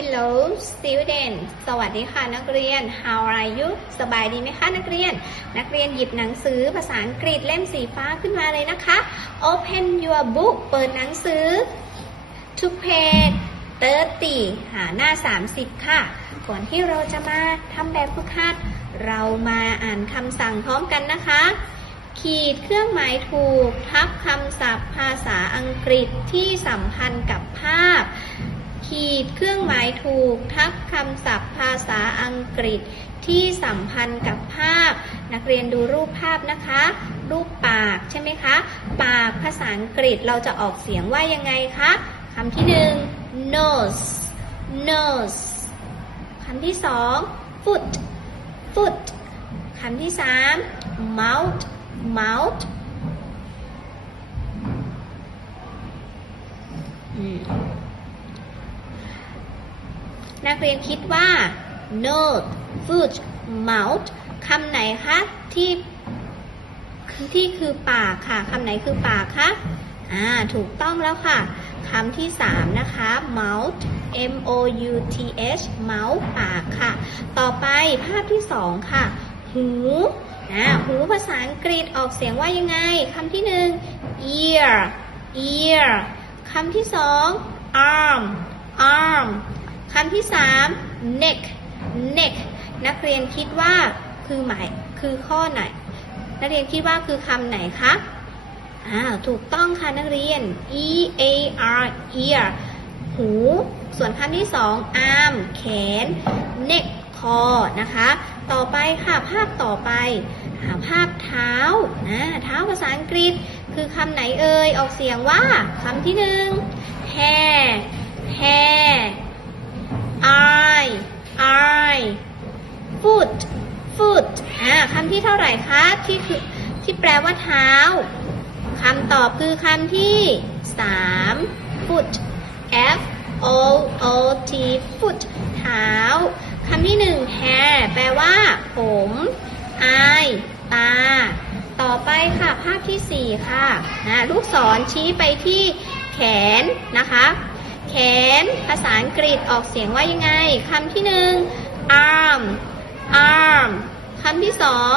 Hello student สวัสดีค่ะนักเรียน How are you สบายดีไหมคะนักเรียน นักเรียนหยิบหนังสือภาษาอังกฤษเล่มสีฟ้าขึ้นมาเลยนะคะ Open your book เปิดหนังสือ to page 30 หาหน้า 30 ค่ะ ก่อนที่เราจะมาทำแบบฝึกหัด เรามาอ่านคำสั่งพร้อมกันนะคะ ขีดเครื่องหมายถูก ทับคำศัพท์ภาษาอังกฤษที่สัมพันธ์กับภาพ ขีดเครื่องหมายถูกทับคำศัพท์ภาษาอังกฤษที่สัมพันธ์กับภาพ นักเรียนดูรูปภาพนะคะ รูปปากใช่ไหมคะ ปากภาษาอังกฤษเราจะออกเสียงว่ายังไงคะคำที่หนึ่ง nose nose คำที่สอง foot foot คำที่สาม mouth mouth อืม นักเรียนคิดว่า nose foot mouth คำไหนคะที่ที่คือปากค่ะคำไหนคือปากคะอ่าถูกต้องแล้วค่ะคำที่สามนะคะ mouth m o u t h mouth ปากค่ะ ต่อไปภาพที่สองค่ะ หูหูภาษาอังกฤษออกเสียงว่ายังไงคำที่หนึ่ง ear ear คำที่สอง arm arm คำที่สาม neck neck นักเรียนคิดว่าคือหมายคือข้อไหน นักเรียนคิดว่าคือคำไหนคะอ้าวถูกต้องค่ะนักเรียน e a r ear หู ส่วนคำที่สอง arm แขน neck คอนะคะ ต่อไปค่ะภาพต่อไปหาภาพเท้านะเท้าภาษาอังกฤษคือคำไหนเอ่ย ออกเสียงว่าคำที่หนึ่ง hair hair eye eye foot foot อ่า คำที่เท่าไหร่คะที่คือที่แปลว่าเท้าคำตอบคือคำที่สาม foot f o o t foot เท้าคำที่หนึ่ง hair แปลว่า ผม eye ตา ต่อไปค่ะ ภาพที่สี่ค่ะนะลูกศรชี้ไปที่แขนนะคะ แขนภาษาอังกฤษออกเสียงว่ายังไงคำที่หนึ่ง arm arm คำที่สอง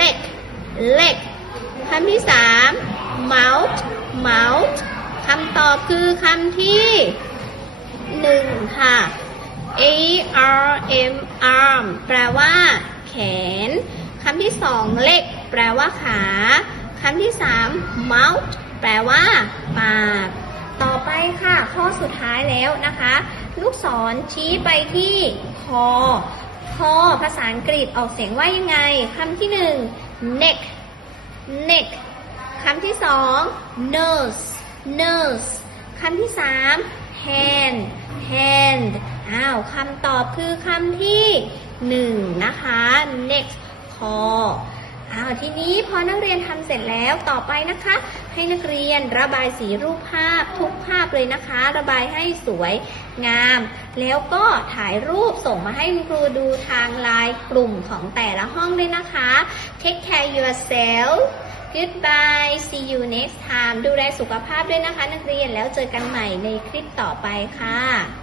leg leg คำที่สาม mouth mouth คำตอบคือคำที่หนึ่งค่ะ a r m arm แปลว่า แขนคำที่สอง leg แปลว่าขาคำที่สาม mouth แปลว่า ปาก ต่อไปค่ะ ข้อสุดท้ายแล้วนะคะ ลูกศรชี้ไปที่คอ คอภาษาอังกฤษออกเสียงว่ายังไงคำที่หนึ่ง neck neck คำที่สอง nose nose คำที่สาม hand hand อ้าวคำตอบคือคำที่หนึ่งนะคะ neck คอ อ้าวทีนี้พอนักเรียนทำเสร็จแล้วต่อไปนะคะ ให้นักเรียนระบายสีรูปภาพทุกภาพเลยนะคะ ระบายให้สวยงาม แล้วก็ถ่ายรูปส่งมาให้คุณครูดูทางไลน์กลุ่มของแต่ละห้องด้วยนะคะ Take care yourself Goodbye see you next time ดูแลสุขภาพด้วยนะคะ นักเรียนแล้วเจอกันใหม่ในคลิปต่อไปค่ะ